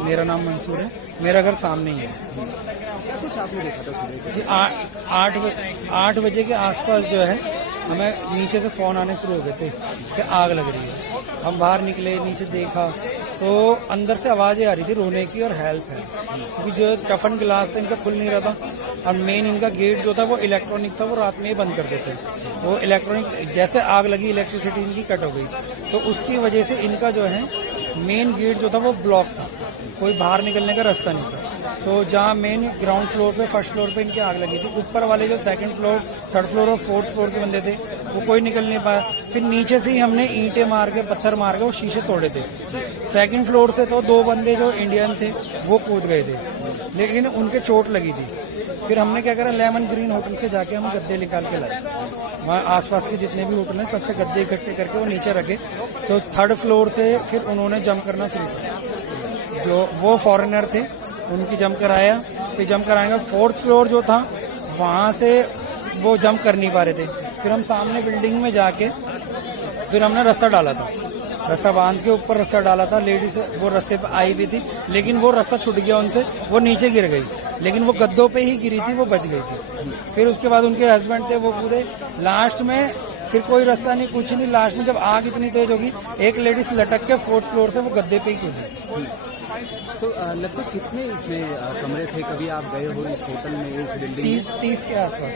मेरा नाम मंसूर है, मेरा घर सामने ही है। क्या कुछ आपने देखा था सुबह? कि 8 बजे के आसपास जो है हमें नीचे से फोन आने शुरू हो गए थे कि आग लग रही है। हम बाहर निकले, नीचे देखा तो अंदर से आवाजें आ रही थी रोने की और हेल्प है, क्योंकि जो टफन गिलास था इनका खुल नहीं रहा था और मेन इनका गेट जो था वो इलेक्ट्रॉनिक था, वो रात में ही बंद कर देते। वो इलेक्ट्रॉनिक जैसे आग लगी इलेक्ट्रिसिटी इनकी कट हो गई, तो उसकी वजह से इनका जो है मेन गेट जो था वो ब्लॉक था, कोई बाहर निकलने का रास्ता नहीं था। तो जहाँ मेन ग्राउंड फ्लोर पे फर्स्ट फ्लोर पे इनकी आग लगी थी, ऊपर वाले जो सेकंड फ्लोर थर्ड फ्लोर और फोर्थ फ्लोर के बंदे थे वो कोई निकल नहीं पाया। फिर नीचे से ही हमने ईंटें मार के पत्थर मार के वो शीशे तोड़े थे। सेकंड फ्लोर से तो 2 बंदे जो इंडियन थे वो कूद गए थे, लेकिन उनके चोट लगी थी। फिर हमने क्या करा, लेमन ग्रीन होटल से जाके हम गद्दे निकाल के लाए। वहाँ आसपास के जितने भी होटल हैं सबसे गद्दे इकट्ठे करके वो नीचे रखे। तो थर्ड फ्लोर से फिर उन्होंने जंप करना शुरू किया। जो वो फॉरेनर थे उनकी जंप कराया, फिर जंप कराने का फोर्थ फ्लोर जो था वहां से वो जंप कर नहीं पा रहे थे। फिर हम सामने बिल्डिंग में जाके फिर हमने रस्सा डाला था, रस्सा बांध के ऊपर रस्सा डाला था। लेडीज वो रस्से पे आई भी थी, लेकिन वो रस्सा छूट गया उनसे, वो नीचे गिर गई, लेकिन वो गद्दों पे ही गिरी थी, वो बच गई थी। फिर उसके बाद उनके हस्बैंड थे वो कूदे। लास्ट में फिर कोई रास्ता नहीं, कुछ नहीं। लास्ट में जब आग इतनी तेज होगी, एक लेडीज लटक के फोर्थ फ्लोर से वो गद्दे पे ही कूदी। तो लगभग कितने इसमें कमरे थे? कभी आप गए हो इस होटल में, इस बिल्डिंग में? 30 के आसपास।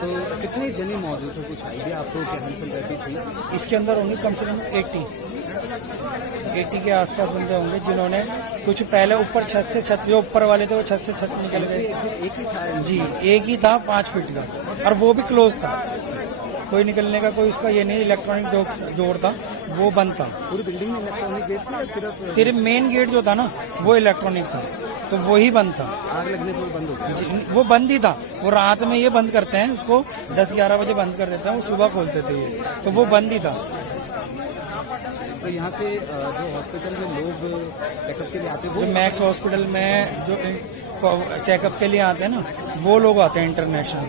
तो कितने जने मौजूद थे? कुछ आइडिया आपको क्या हलचल रहती थी? इसके अंदर होंगे कम से कम 80 के आसपास बंदे होंगे, जिन्होंने कुछ पहले ऊपर छत से छत, जो ऊपर वाले थे वो छत से छत निकल गए। एक ही था? जी, एक ही था 5 फीट का, और वो भी क्लोज था, कोई निकलने का कोई उसका ये नहीं। इलेक्ट्रॉनिक डोर था, वो बंद था। पूरी बिल्डिंग में इलेक्ट्रॉनिक गेट थी या सिर्फ मेन गेट जो था ना वो इलेक्ट्रॉनिक था, तो वो ही बंद था। आग लगने पर बंद हो गया? जी, वो बंद ही था। वो रात में ये बंद करते हैं उसको, 10-11 बजे बंद कर देते हैं, वो सुबह खोलते थे ये, तो वो बंद ही था। तो यहाँ से जो हॉस्पिटल में लोग चेकअप के लिए आते जो मैक्स हॉस्पिटल में जो चेकअप के लिए आते हैं ना, वो लोग आते हैं इंटरनेशनल।